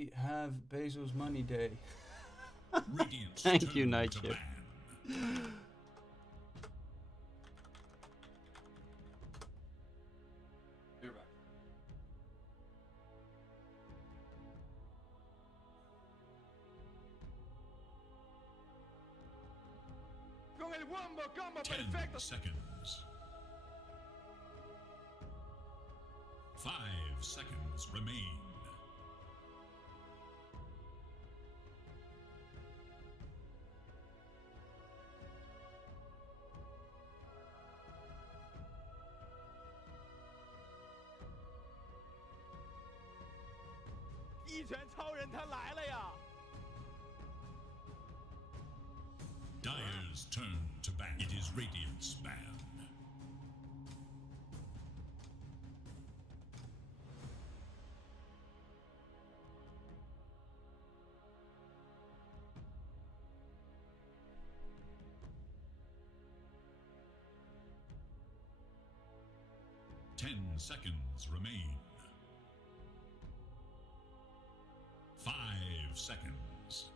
we have Bezos Money Day. Thank you, Nightship. You're back. Con el wombo combo 10 perfecto. seconds. 5 seconds remain. Dyer's turn to bat. It is Radiant's ban. Ten seconds remain. 5 seconds.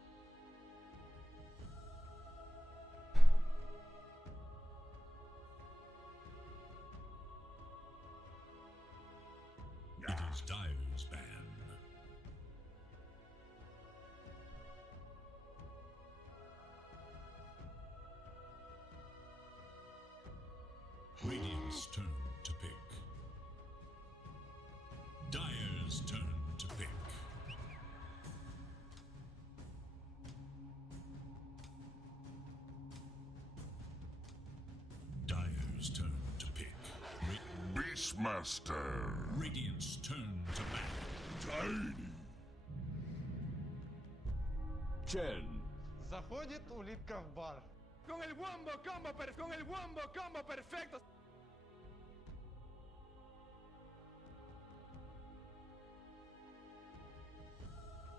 It is Dyer's ban. Radiant's turn to pick. Dyer's turn to pick. Dyer's turn to pick. Beastmaster. Radiant's turn to bat. Tiny. 10. Заходит улитка в бар. Con el wombo combo perfecto.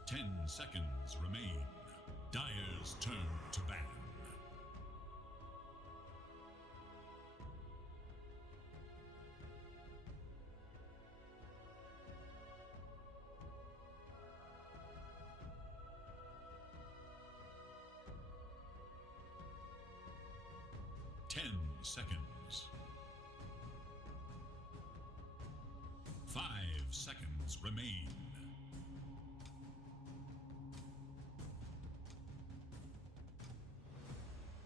Ten seconds remain. Dyer's turn to ban. Ten seconds. 5 seconds remain.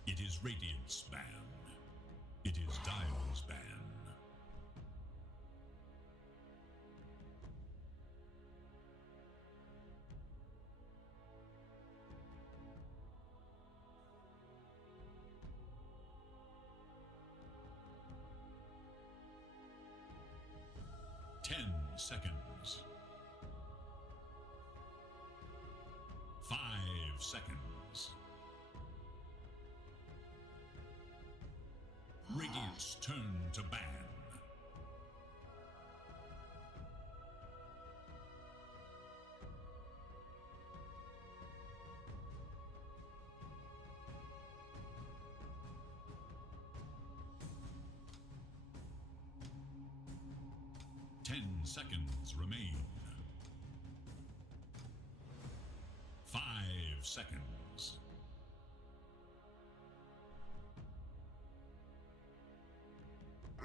It is Radiant's ban. It is Dyer's ban. Ten seconds. 5 seconds. Radiant's turn to ban. Ten seconds remain. 5 seconds.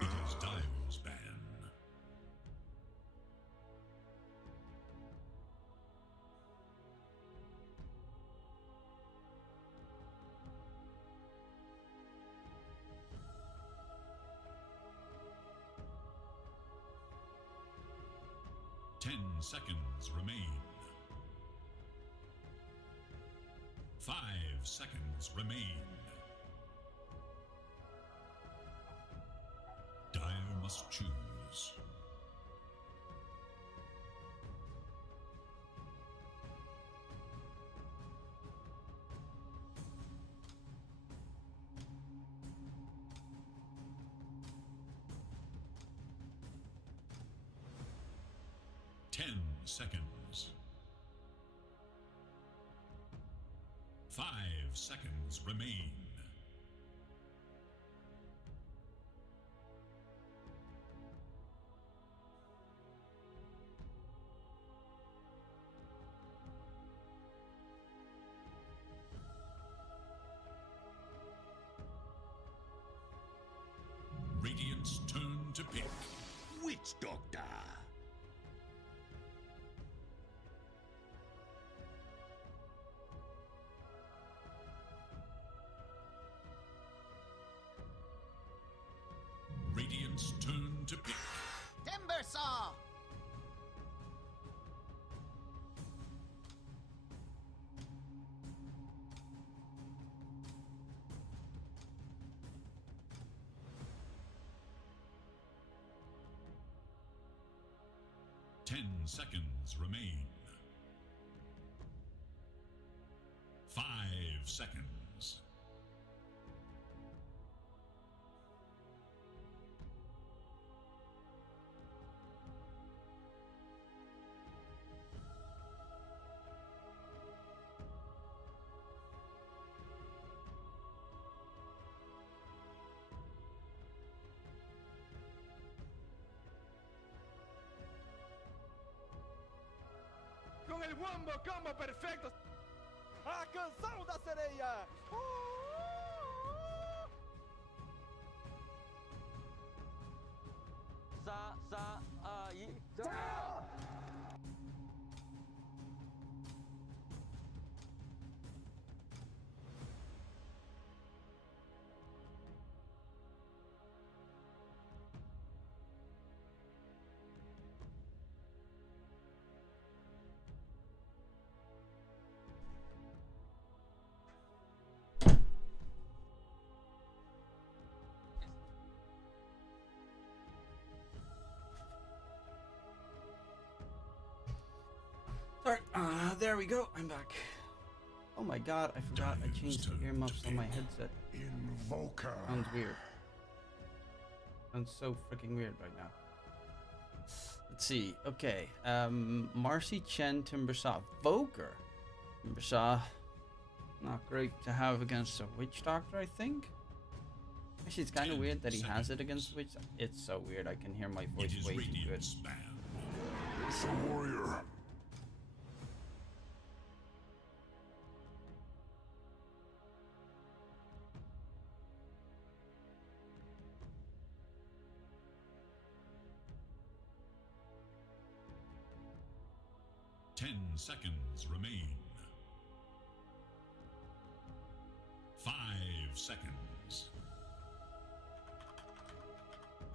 It is Dyer's ban. Ten seconds remain. 5 seconds remain. Dyer must choose. Ten seconds. 5 seconds remain. 10 seconds remain. 5 seconds. Con el wombo combo perfecto. A canção da sereia. Aí. Sorry. There we go. I'm back. Oh my god, I forgot I changed the earmuffs on my headset. Invoker. Sounds weird. Sounds so freaking weird right now. Let's see. Okay. Marcy, Chen, Timbersaw, Voker. Timbersaw, not great to have against a Witch Doctor, I think. Actually, it's kind of weird that he has it against Witch. It's so weird. I can hear my voice way too good. It's a warrior. Seconds remain. 5 seconds.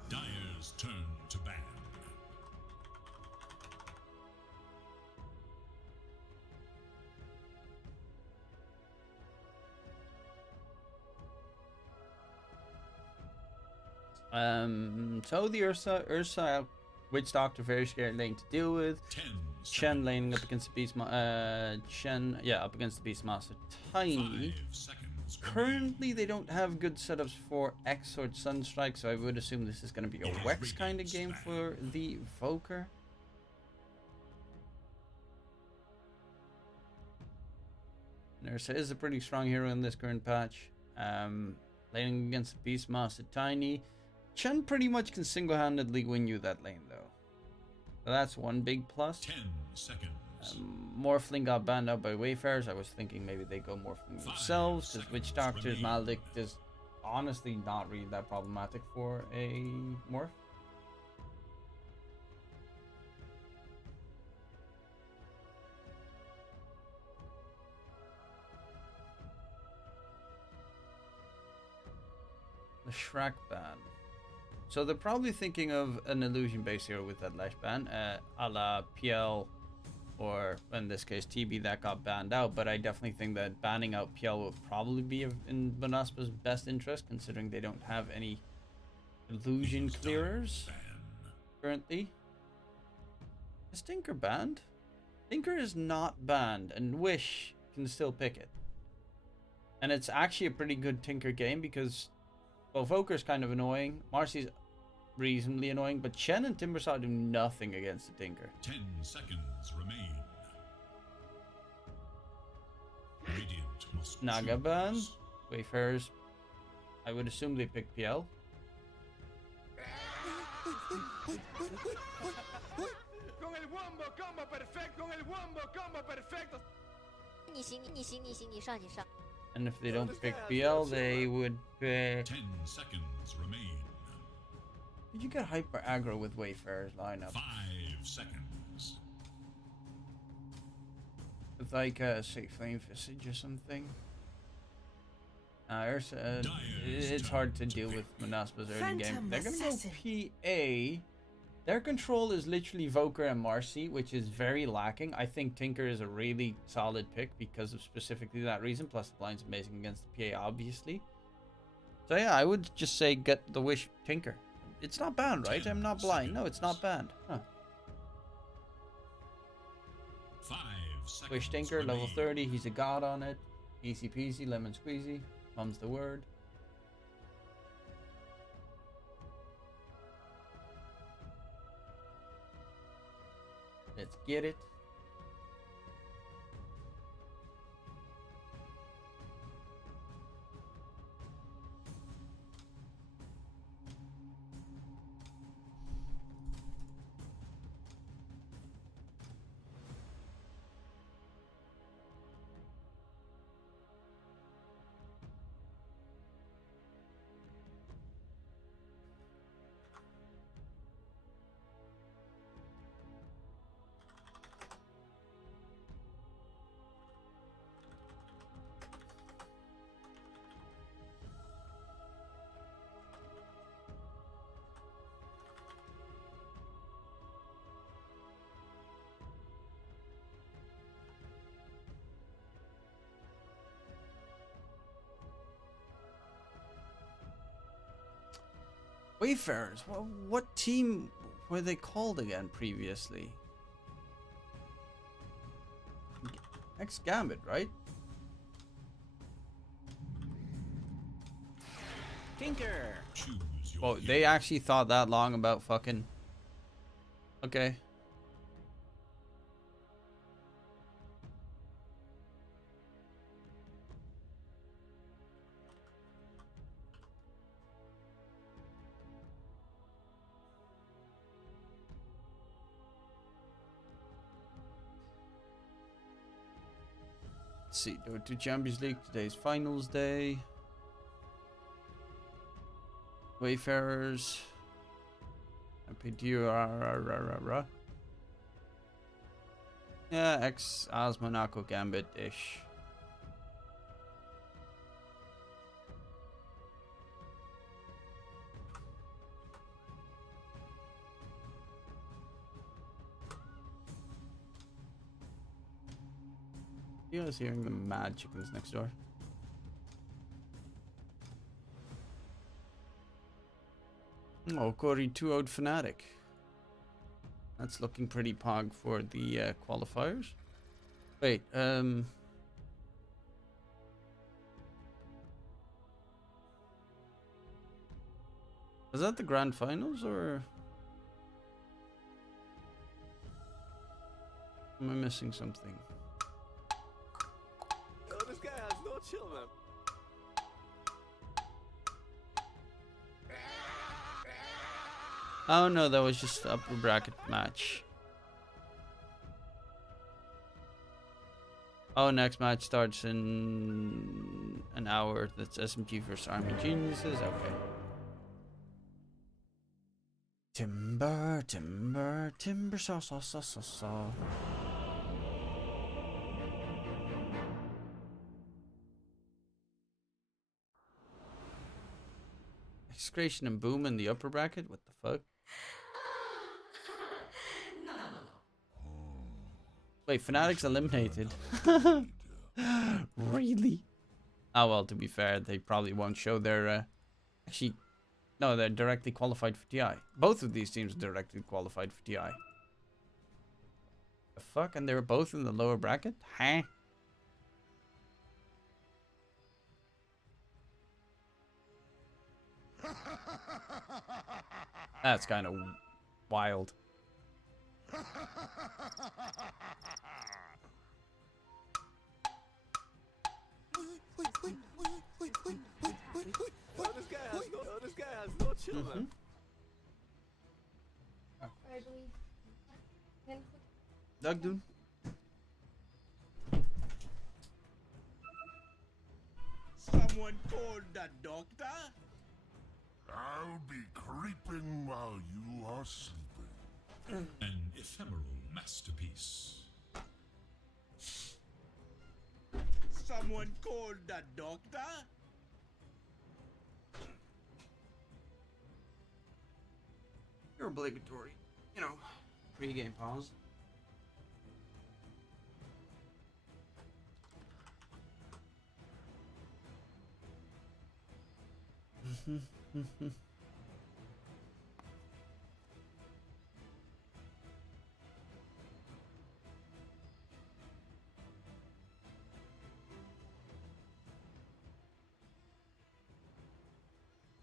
Dyer's turn to ban. So the Ursa Witch Doctor, very scary lane to deal with. 10 Chen laning up against the Chen, yeah, up against the Beastmaster. Tiny. 5 seconds Currently, they don't have good setups for X or Sunstrike, so I would assume this is going to be a Wex kind of game for the Voker. Ursa is a pretty strong hero in this current patch. Laning against the Beastmaster Tiny. Chen pretty much can single-handedly win you that lane, though. So that's one big plus. 10 seconds. Morphling got banned out by Wayfarers. I was thinking maybe they go Morphling themselves, because Witch Doctor's Maledict is honestly not really that problematic for a Morph. The Shrek ban. So they're probably thinking of an illusion base hero with that Lash ban, a la PL, or in this case TB that got banned out. But I definitely think that banning out PL will probably be in MonaspA's best interest, considering they don't have any illusion clearers currently. Is Tinker banned? Tinker is not banned, and Wish can still pick it. And it's actually a pretty good Tinker game because, well, Voker's kind of annoying. Marcy's reasonably annoying, but Chen and Timbersaw do nothing against the Tinker. 10 seconds remain. Radiant must Naga choose. ban, Wayfarers. I would assume they pick PL. Con el wombo combo perfecto. Con el wombo combo perfecto. 你行，你行，你行，你上，你上。 And if they don't pick PL, they would pick... 10 seconds remain. Did you get hyper aggro with Wayfarers lineup? 5 seconds. With like say Flame Visage or something? Ursa, it's hard to deal with MonaspA's early game. They're gonna go PA. Their control is literally Voker and Marcy, which is very lacking. I think Tinker is a really solid pick because of specifically that reason. Plus, the blind's amazing against the PA, obviously. So yeah, I would just say get the Wish Tinker. It's not banned, right? I'm not blind. No, it's not banned. Huh. Squish seconds Tinker, level remain. 30. He's a god on it. Easy peasy, lemon squeezy. Mum's the word. Let's get it. Wayfarers. What team were they called again previously? Gambit, right? Tinker. Choose your Oh, hero. they actually thought that long about fucking. Okay. Let's see, go to Champions League. Today's finals day. Wayfarers. PDU. Yeah, ex As Monaco Gambit ish. You guys hearing the mad chickens next door? Oh, Corey 2-0 Fnatic. That's looking pretty pog for the qualifiers. Wait, is that the grand finals or am I missing something? Oh, this guy has no chill, man. Oh no, that was just the upper bracket match. Oh, next match starts in an hour. That's SMG versus Army Geniuses. Okay. Timber, timber, timber, saw. Excretion and Boom in the upper bracket? What the fuck? Wait, Fnatic's eliminated. Really? Oh well, to be fair, they probably won't show their actually no, they're directly qualified for TI. Both of these teams are directly qualified for TI. The fuck? And they were both in the lower bracket? Huh? That's kind of wild. Oh, this guy has no chill, man. Where do we? Doug, dude. Someone called the doctor? I'll be creeping while you are sleeping. An ephemeral masterpiece. Someone called the doctor? You're obligatory. You know, pre-game pause.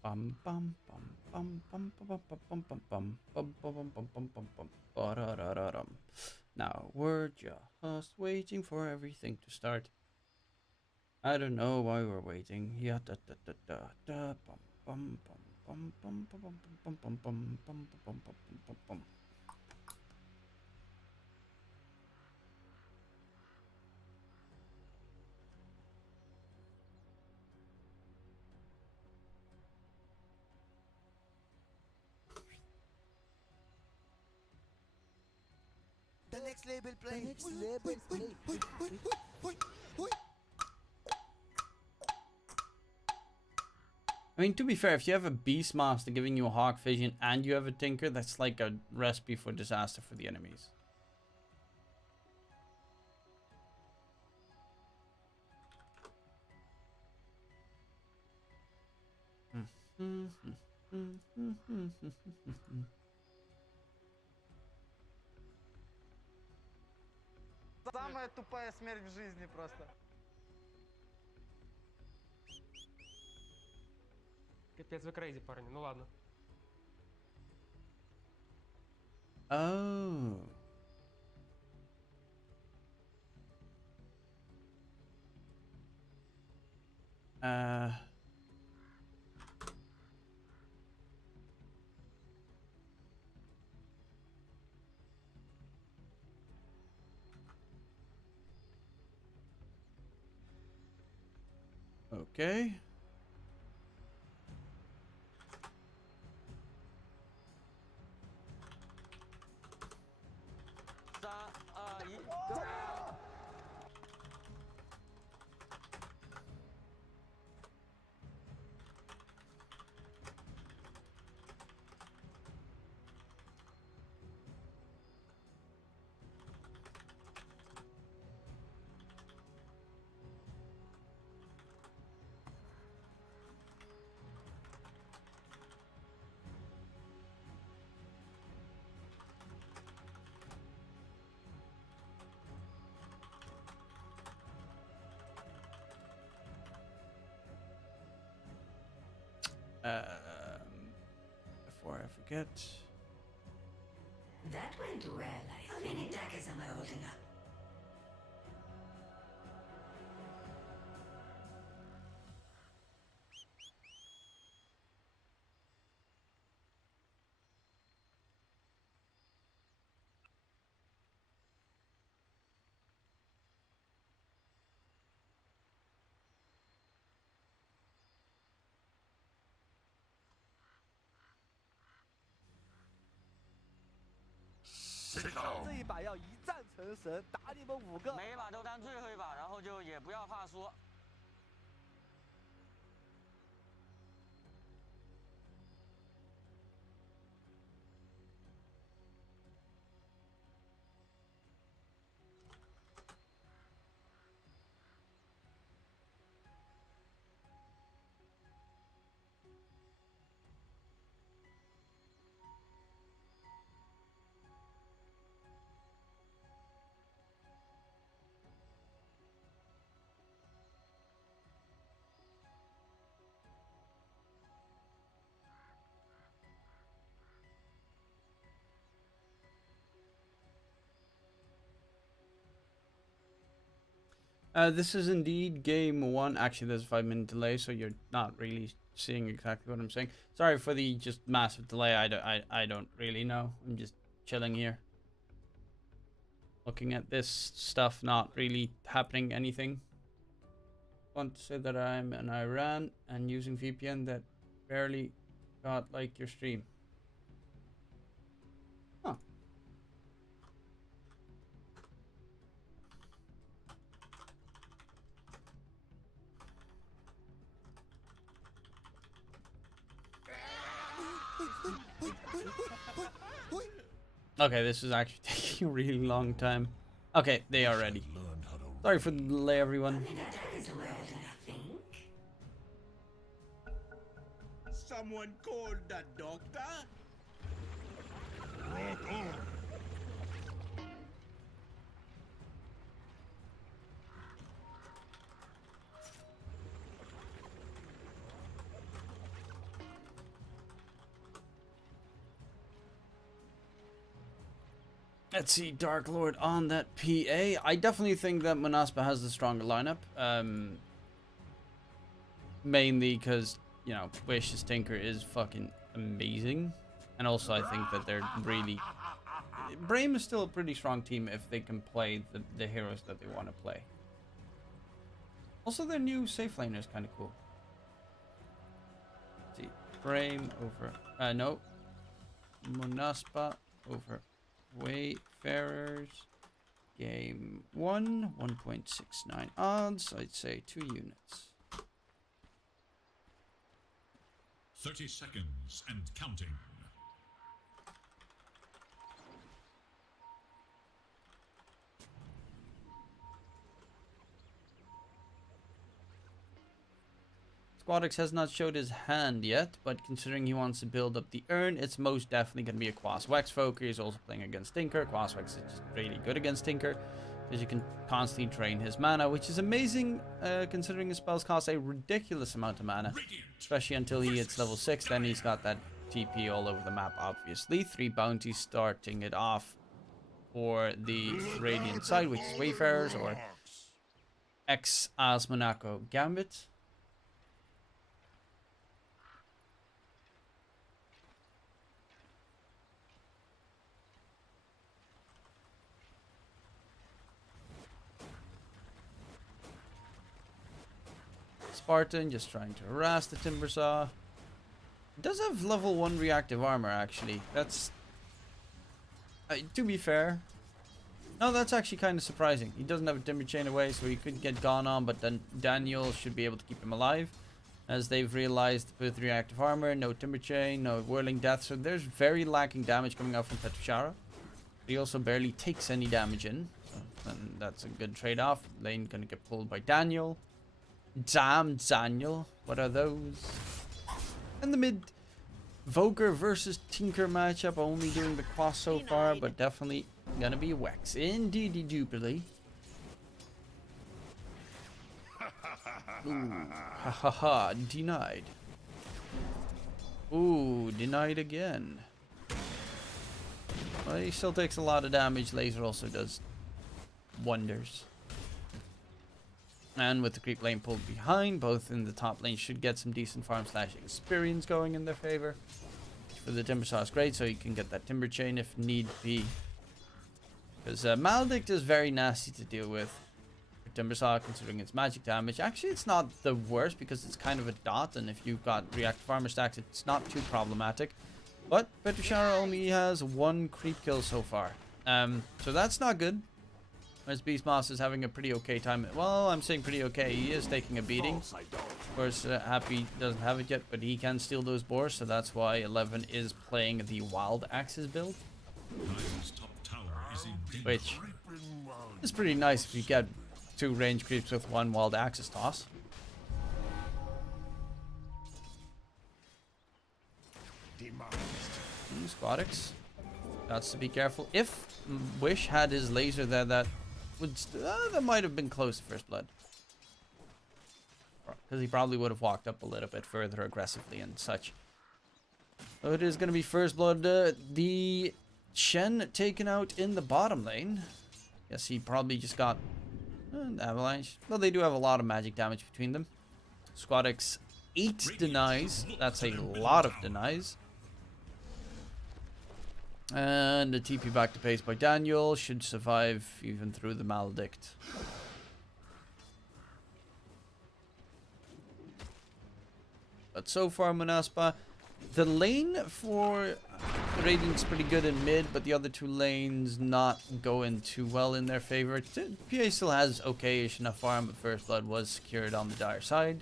Bum bum bum bum bum bum bum bum bum bum bum bum bum bum bum bum ba-da-da-da-dum. Now we're just waiting for everything to start. I don't know why we're waiting. Yeah, da da da da da bum bum bum bum bum bum bum bum bum bum bum bum bum bum. The next label play. The next label play. I mean, to be fair, if you have a Beastmaster giving you a Hawk Vision and you have a Tinker, that's like a recipe for disaster for the enemies. Самая тупая смерть в жизни просто. Капец, вы крейзи, парни. Ну ладно. Oh. Okay. Before I forget. That went well. How many daggers am I holding up?这一把要一战成神，打你们5个。每一把都当最后一把，然后就也不要怕输。This is indeed game 1. Actually, there's a 5-minute delay, so you're not really seeing exactly what I'm saying. Sorry for the just massive delay. I don't really know. I'm just chilling here, looking at this stuff, not really happening anything. Want to say that I'm in Iran and using VPN that barely got like your stream. Huh. Okay, this is actually taking a really long time. Okay, they are ready. Sorry for the delay, everyone. Someone called the doctor? Let's see, Dark Lord on that PA. I definitely think that MonaspA has the stronger lineup. Mainly because, you know, Wish's Tinker is fucking amazing. And also I think that they're really... Brame is still a pretty strong team if they can play the heroes that they want to play. Also, their new safe laner is kind of cool. Let's see, Brame over... no. MonaspA over Wayfarers. Game 1, 1.69 odds. I'd say 2 units. 30 seconds and counting. Squadix has not showed his hand yet, but considering he wants to build up the urn, it's most definitely going to be a Quas-Wex Foker. He's also playing against Tinker. Quas-Wex is just really good against Tinker, because you can constantly drain his mana, which is amazing considering his spells cost a ridiculous amount of mana, especially until he hits level 6. Then he's got that TP all over the map, obviously. 3 bounties starting it off for the Radiant side, which is Wayfarers or ex-As Monaco Gambit. Spartan just trying to harass the Timbersaw. It does have level 1 reactive armor, actually. That's... to be fair... No, that's actually kind of surprising. He doesn't have a Timber Chain away, so he could get gone on, but then Daniel should be able to keep him alive. As they've realized with reactive armor, no Timber Chain, no Whirling Death, so there's very lacking damage coming out from Petushara. He also barely takes any damage in, so, and that's a good trade-off. Lane gonna get pulled by Daniel. Damn, Daniel. What are those? And the mid Voker versus Tinker matchup. Only doing the Quas so far, but definitely gonna be Wex. Indeedy doopily. Ooh. Ha ha ha. Denied. Ooh, denied again. Well, he still takes a lot of damage. Laser also does wonders. And with the creep lane pulled behind, both in the top lane should get some decent farm / experience going in their favor. For the Timbersaw is great, so you can get that Timber Chain if need be. Because Maledict is very nasty to deal with. For Timbersaw, considering its magic damage. Actually, it's not the worst because it's kind of a dot, and if you've got reactive armor stacks, it's not too problematic. But Petushara only has 1 creep kill so far. So that's not good. As Beastmaster is having a pretty okay time. Well, I'm saying pretty okay. He is taking a beating. Of course, Happy doesn't have it yet, but he can steal those boars, so that's why 11 is playing the Wild Axes build. Which is pretty nice if you get 2 range creeps with 1 Wild Axes toss. Squadix. Got to be careful. If Wish had his laser there, that might have been close to first blood. Because he probably would have walked up a little bit further aggressively and such. So it is going to be first blood. The Shen taken out in the bottom lane. Yes, he probably just got an avalanche. Well, they do have a lot of magic damage between them. Squadix 8 denies. That's a lot of denies. And the TP back to base by Daniel should survive even through the Maledict. But so far, MonaspA, the lane for Radiant's pretty good in mid, but the other 2 lanes not going too well in their favor. PA still has okay-ish enough farm, but First Blood was secured on the Dire side.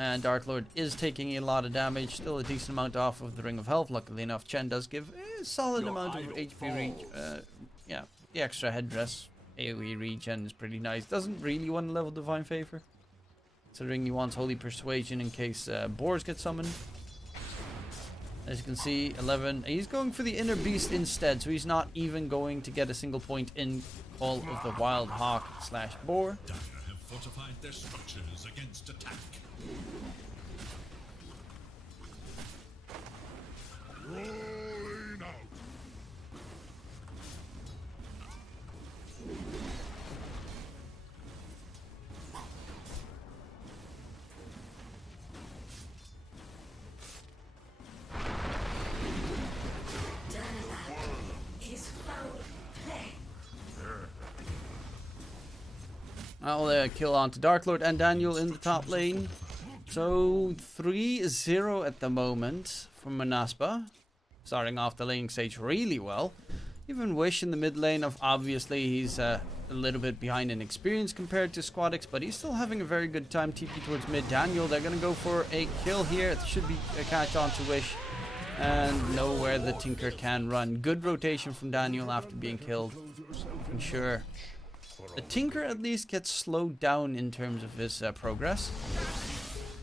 And Dark Lord is taking a lot of damage, still a decent amount off of the Ring of Health. Luckily enough, Chen does give a solid amount of HP reach. Yeah, the extra headdress, AoE regen is pretty nice. Doesn't really want to level Divine Favor, considering he wants Holy Persuasion in case boars get summoned. As you can see, 11, he's going for the Inner Beast instead, so he's not even going to get a single point in all of the Wild Hawk / boar. Fortified their structures against attack. Rolling out. I'll kill onto Dark Lord and Daniel in the top lane. So 3-0 at the moment for MonaspA. Starting off the laning stage really well. Even Wish in the mid lane of obviously he's a little bit behind in experience compared to Squadix, but he's still having a very good time. TP towards mid. Daniel, they're going to go for a kill here. It should be a catch on to Wish. And nowhere the Tinker can run. Good rotation from Daniel after being killed. I'm sure the Tinker at least gets slowed down in terms of his progress.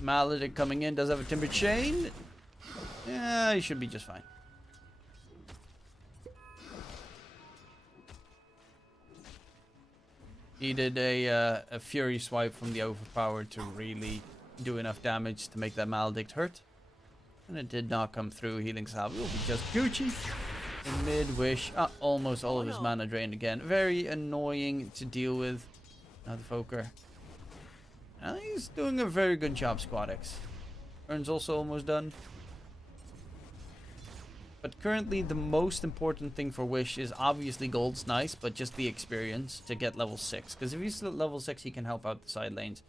Maledict coming in, does have a Timber Chain. Yeah, he should be just fine. Needed a Fury swipe from the Overpower to really do enough damage to make that Maledict hurt. And it did not come through. Healing Salve will be just Gucci. In mid, Wish. Almost all of his mana drained again. Very annoying to deal with. Now the Foker. And he's doing a very good job, Squadix. Urn's also almost done. But currently the most important thing for Wish is obviously gold's nice, but just the experience to get level 6. Because if he's at level 6, he can help out the side lanes.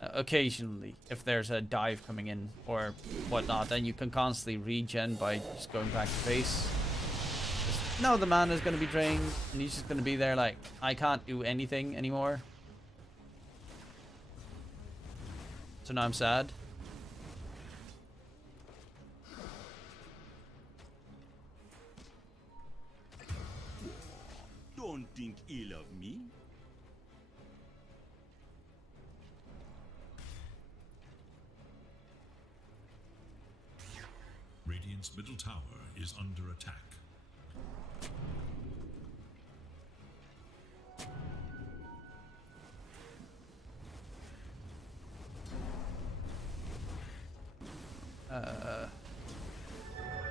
Occasionally, if there's a dive coming in or whatnot, then you can constantly regen by just going back to base. Now the mana is going to be drained, and he's just going to be there like, I can't do anything anymore. So now I'm sad. Don't think ill of me. Radiant's middle tower is under attack.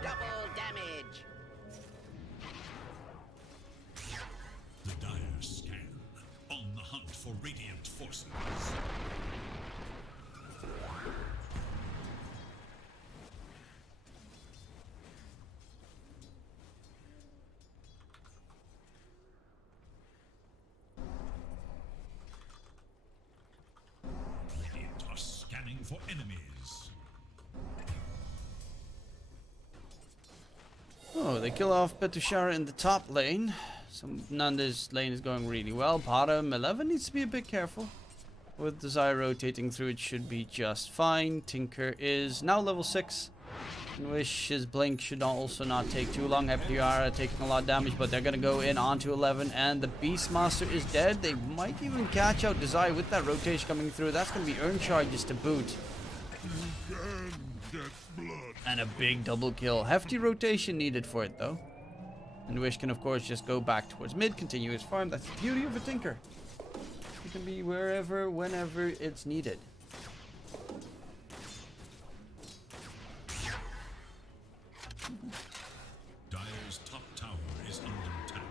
Double damage. The dire scan, on the hunt for Radiant forces. Radiant are scanning for enemies. Oh, they kill off Petushara in the top lane. So Nanda's lane is going really well. Bottom 11 needs to be a bit careful. With Desire rotating through, it should be just fine. Tinker is now level 6. And Wish his blink should also not take too long. Petushara taking a lot of damage, but they're going to go in onto 11. And the Beastmaster is dead. They might even catch out Desire with that rotation coming through. That's going to be Urn charges to boot. And a big double kill. Hefty rotation needed for it though. And Wish can of course just go back towards mid, continue his farm. That's the beauty of a Tinker. He can be wherever, whenever it's needed. Dire's top tower is under attack.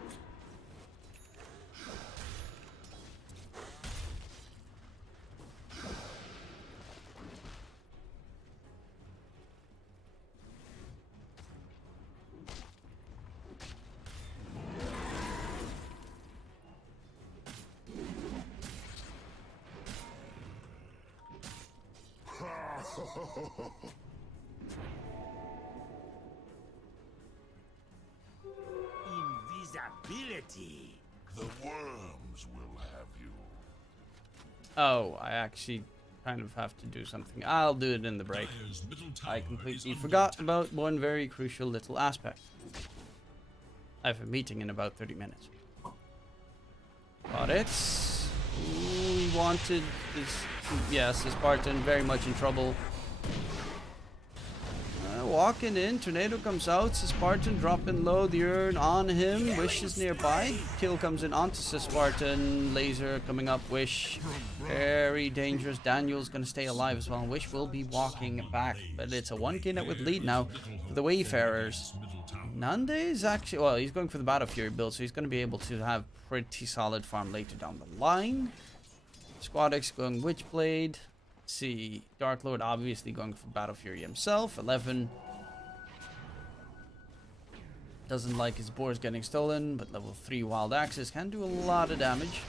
Invisibility. The worms will have you. Oh, I actually kind of have to do something. I'll do it in the break. Dire's middle tower I is completely under forgot attack. about one very crucial little aspect. I have a meeting in about 30 minutes. Got it. Ooh, he wanted his... Yes, his Spartan very much in trouble. Walking in, Tornado comes out, Spartan dropping low, the Urn on him, Wish is nearby, kill comes in onto Spartan, laser coming up, Wish, very dangerous, Daniel's gonna stay alive as well, Wish will be walking back, but it's a 1k net with lead now for the Wayfarers. Nande is actually, well, he's going for the Battle Fury build, so he's gonna be able to have pretty solid farm later down the line. Squadix going Witchblade. See, Dark Lord obviously going for Battle Fury himself. 11 doesn't like his boars getting stolen, but level 3 Wild Axes can do a lot of damage.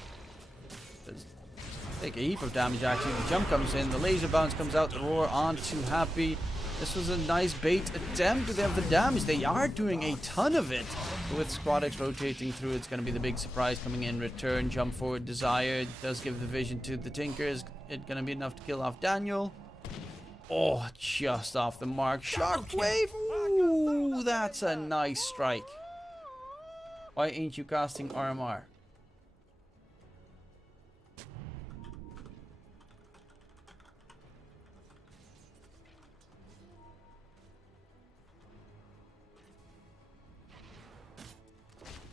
Take a heap of damage actually. The jump comes in, the laser bounce comes out, the roar on to Happy. This was a nice bait attempt. Do they have the damage? They are doing a ton of it. With Squadix rotating through, it's going to be the big surprise coming in return. Jump forward, Desire does give the vision to the Tinker. Is it going to be enough to kill off Daniel? Oh, just off the mark. Shockwave! Ooh, that's a nice strike. Why ain't you casting RMR?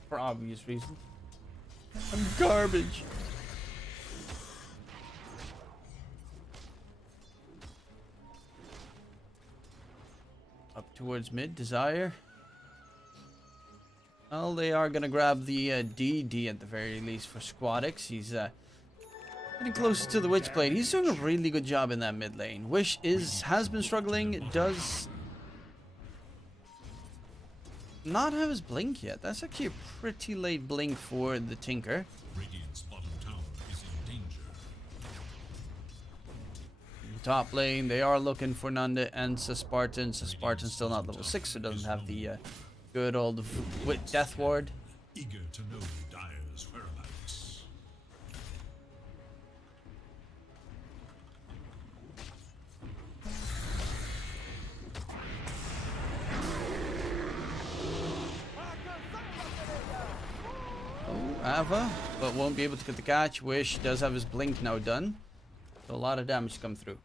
For obvious reasons. I'm garbage. Up towards mid, Desire. Well, they are gonna grab the DD at the very least for Squadix. He's getting closer to the Witchblade. He's doing a really good job in that mid lane. Wish has been struggling. Does not have his blink yet. That's actually a pretty late blink for the Tinker. Radiant's bottom tower is in danger. Top lane, they are looking for Nunda and Spartan. Spartan's still not level 6, so doesn't have the good old Death Ward. Eager to know Dire's whereabouts. Oh, Ava, but won't be able to get the catch. Wish does have his blink now done. So a lot of damage to come through.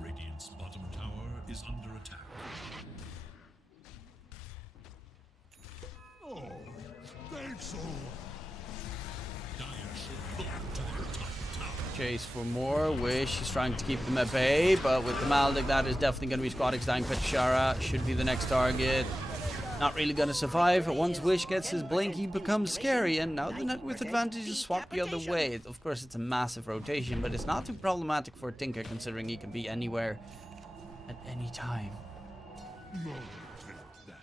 Radiant's bottom tower is under attack. Oh, thanks, Dire should look to their top tower. Chase for more. Wish is trying to keep them at bay, but with the Maldic, that is definitely going to be Squadix dying. Petshara should be the next target. Not really going to survive. Once Wish gets his blink, he becomes scary, and now the net worth advantage is swapped the other way. Of course, it's a massive rotation, but it's not too problematic for Tinker, considering he can be anywhere at any time. No, take that.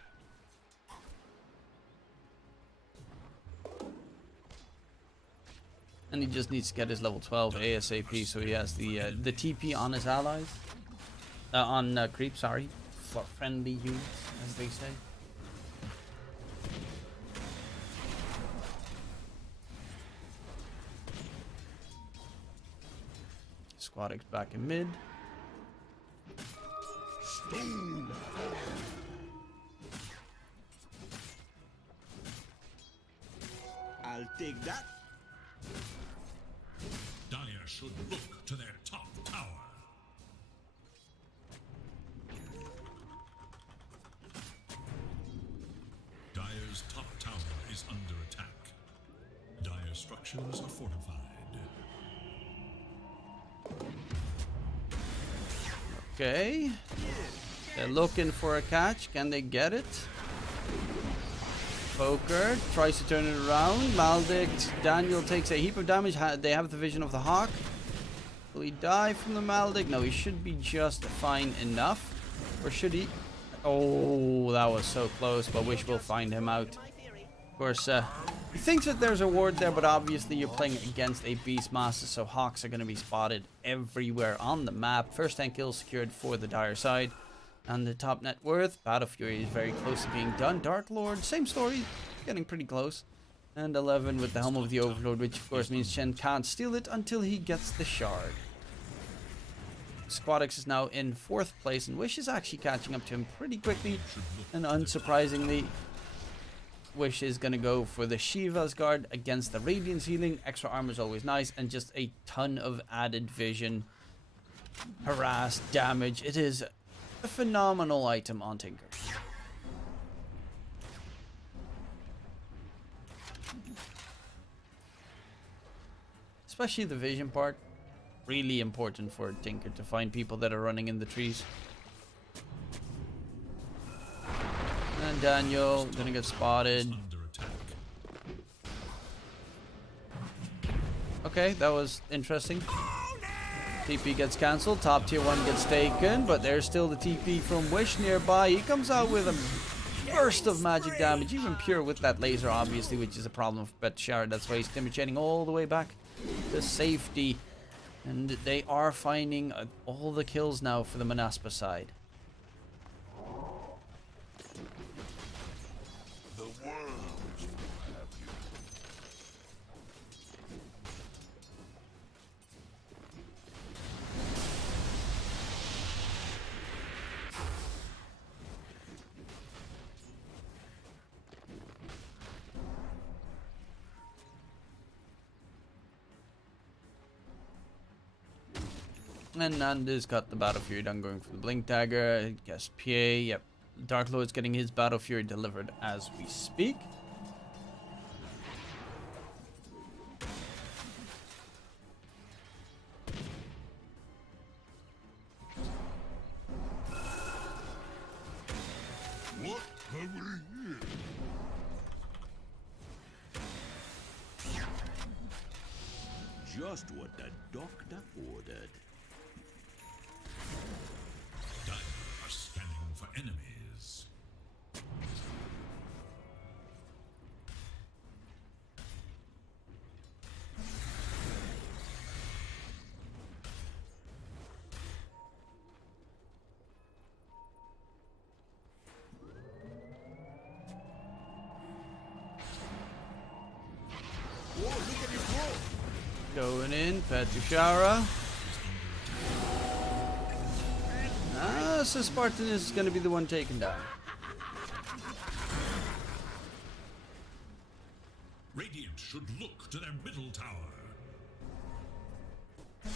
And he just needs to get his level 12 ASAP, so he has the TP on his allies. On creep, sorry. For friendly units, as they say. Squadix back in mid. I'll take that. Dire should look to their top tower. Dire's top tower is under attack. Dire structures are fortified. Okay. They're looking for a catch. Can they get it? Poker tries to turn it around. Maldict. Daniel takes a heap of damage. They have the vision of the Hawk. Will he die from the Maldic? No, he should be just fine enough. Or should he? Oh, that was so close, but Wish will find him out. Of course, he thinks that there's a ward there, but obviously you're playing against a Beastmaster, so Hawks are going to be spotted everywhere on the map. First 10 kills secured for the Dire side. And the top net worth, Battle Fury is very close to being done. Dark Lord, same story, getting pretty close. And 11 with the Helm of the Overlord, which of course means Chen can't steal it until he gets the shard. Squadix is now in 4th place, and Wish is actually catching up to him pretty quickly. And unsurprisingly, Wish is going to go for the Shiva's Guard against the Radiance Healing. Extra armor is always nice, and just a ton of added vision, harass, damage. It is a phenomenal item on Tinker. Especially the vision part. Really important for Tinker to find people that are running in the trees. And Daniel gonna get spotted. Okay, that was interesting. TP gets cancelled, top tier 1 gets taken, but there's still the TP from Wish nearby. He comes out with a burst of magic damage, even pure with that laser, obviously, which is a problem for Betshara. That's why he's timber chaining all the way back to safety. And they are finding all the kills now for the MonaspA side. The world will have you. And Nanda's got the Battle Fury done, going for the Blink Dagger. I guess PA, yep. Dark Lord's getting his Battle Fury delivered as we speak. What have we here? Just what the doctor ordered. Dire are scanning for enemies. Going in, Petrushara. So Spartan is going to be the one taken down. Radiant should look to their middle tower. The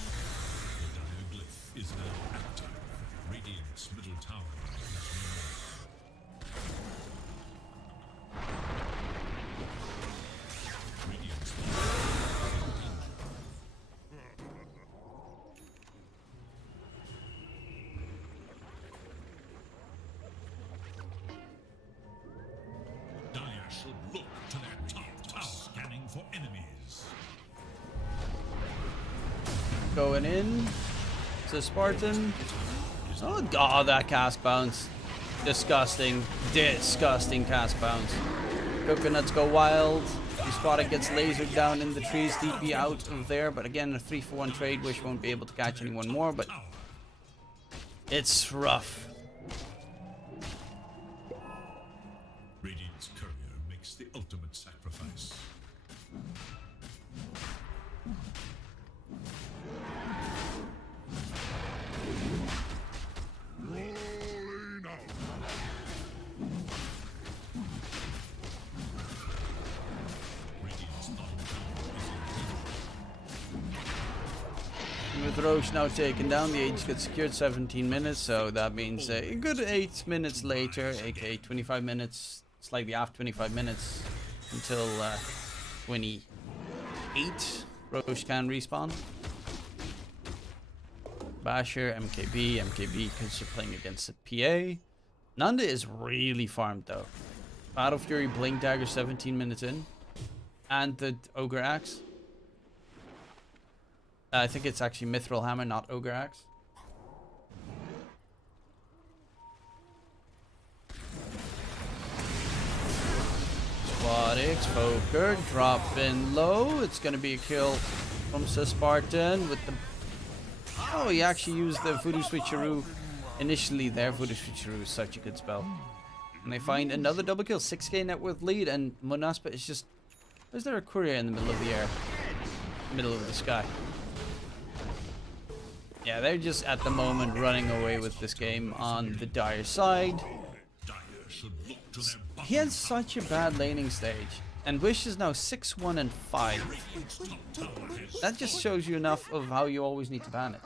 dire glyph is now active. Radiant's middle tower is no more. Radiant's should look to their top tower, scanning for enemies. Going in to Spartan. Oh god, that cast bounce. Disgusting. Disgusting cast bounce. Coconuts go wild. Spotted gets lasered down in the trees. DP out of there. But again, a 3-for-1 trade. Wish won't be able to catch anyone more, but it's rough. Radiant's courier makes the ultimate sacrifice. Rolling out. Radiant's bottom tower is With Roche now taken down, the age gets secured 17 minutes, so that means a good 8 minutes later, aka 25 minutes, slightly after 25 minutes, until 28, Roche can respawn. Basher, MKB, because you're playing against a PA. Nanda is really farmed though. Battle Fury, Blink Dagger 17 minutes in. And the Ogre Axe. I think it's actually Mithril Hammer, not Ogre Axe. Aquatics, Poker, dropping low. It's going to be a kill from Spartan with the... Oh, he actually used the Voodoo Switcheroo initially there. Voodoo Switcheroo is such a good spell. And they find another double kill, 6k net worth lead, and MonaspA is just... Is there a courier in the middle of the air? Middle of the sky. Yeah, they're just at the moment running away with this game on the Dire side. He has such a bad laning stage. And Wish is now 6-1 and 5. That just shows you enough of how you always need to ban it.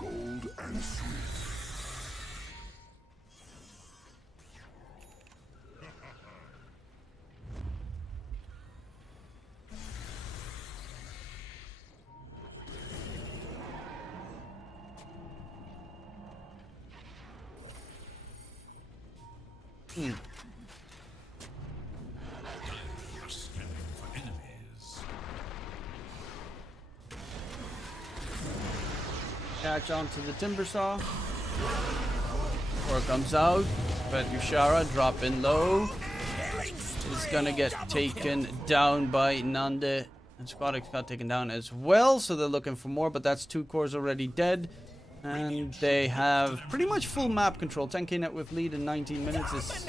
Gold and sweet. Hmm. Scanning for enemies. Catch onto the timber saw. Or comes out, but Yushara dropping low. Is gonna get taken down by Nande. And Squadix got taken down as well, so they're looking for more, but that's 2 cores already dead. And they have pretty much full map control. 10k net with lead in 19 minutes is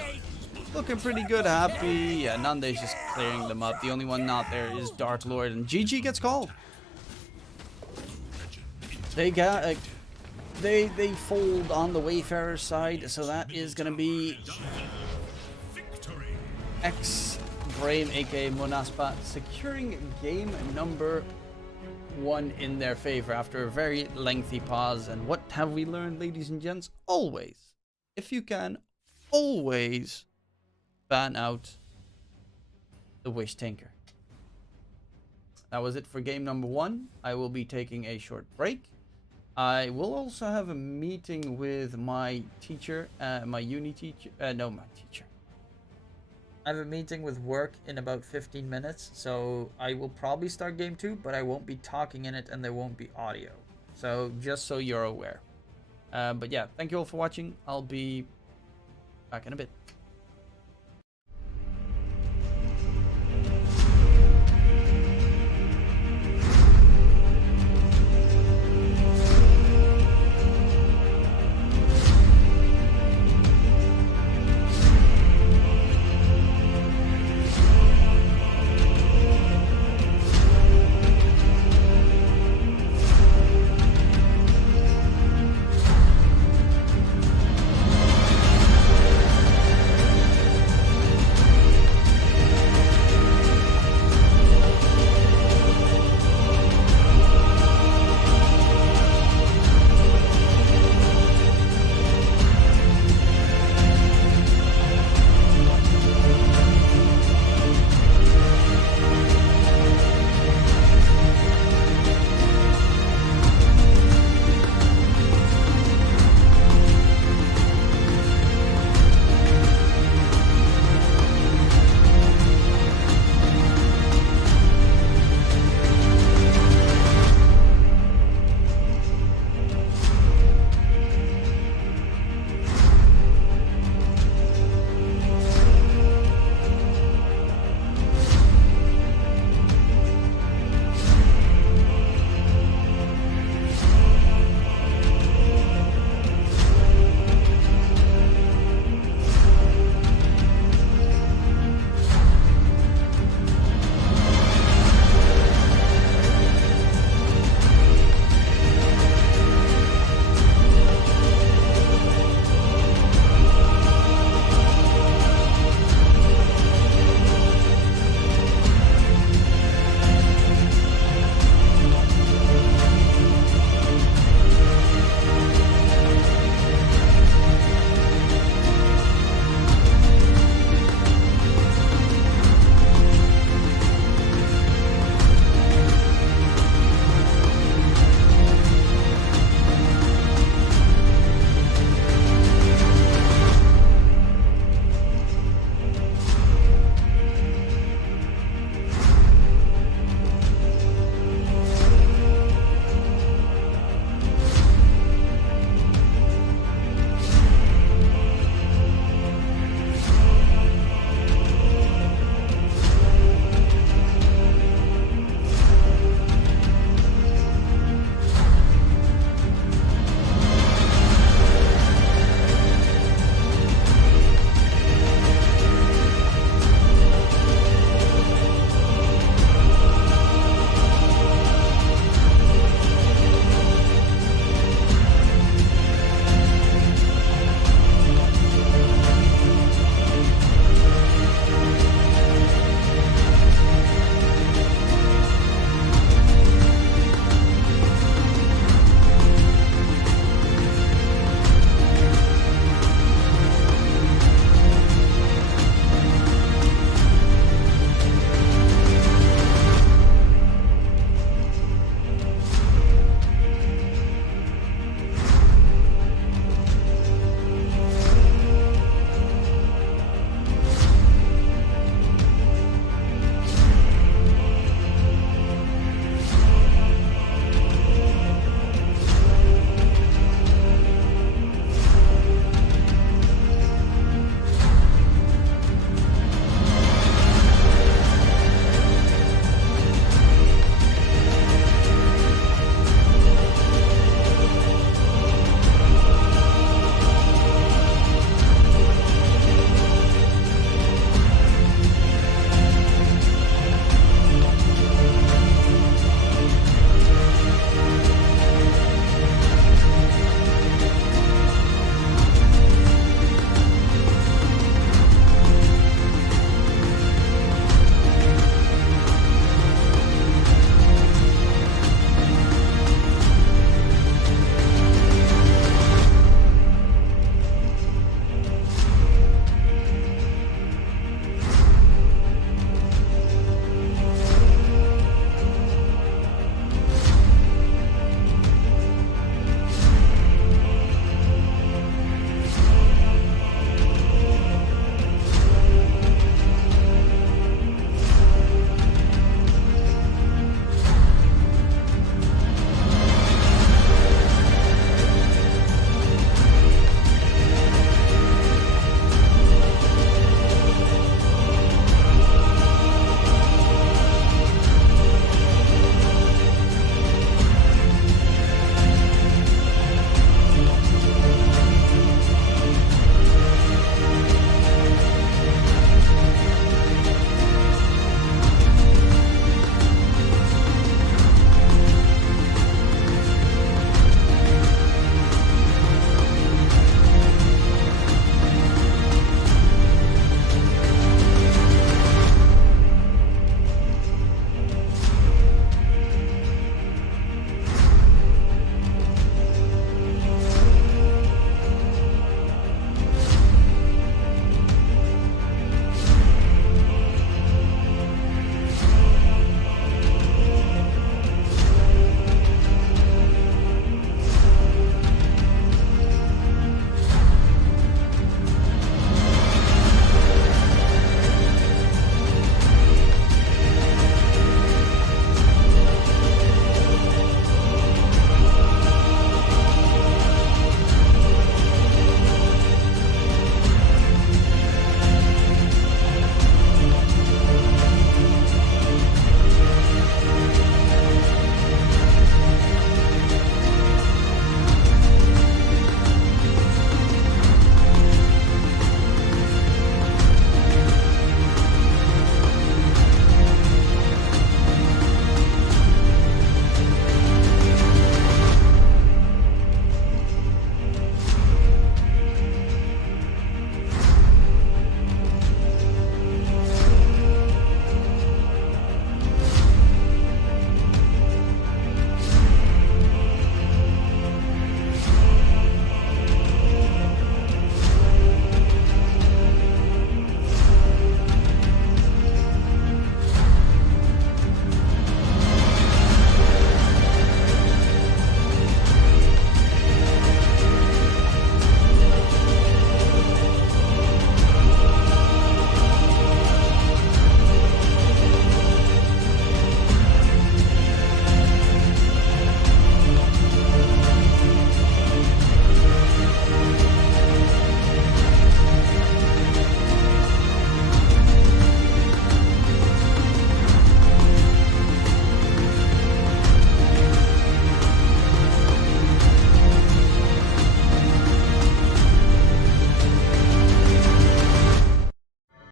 looking pretty good. Happy. Yeah, Nande's just clearing them up. The only one not there is Dark Lord, and GG gets called. They got they fold on the Wayfarers side, so that is gonna be X Brame aka MonaspA securing game number 1 in their favor after a very lengthy pause. And what have we learned, ladies and gents? Always, if you can, always ban out the Wish Tinker. That was it for game number 1. I will be taking a short break. I will also have a meeting with my teacher, my uni teacher, no, my teacher. I have a meeting with work in about 15 minutes, so I will probably start game 2, but I won't be talking in it and there won't be audio. So just so you're aware. But yeah, thank you all for watching. I'll be back in a bit.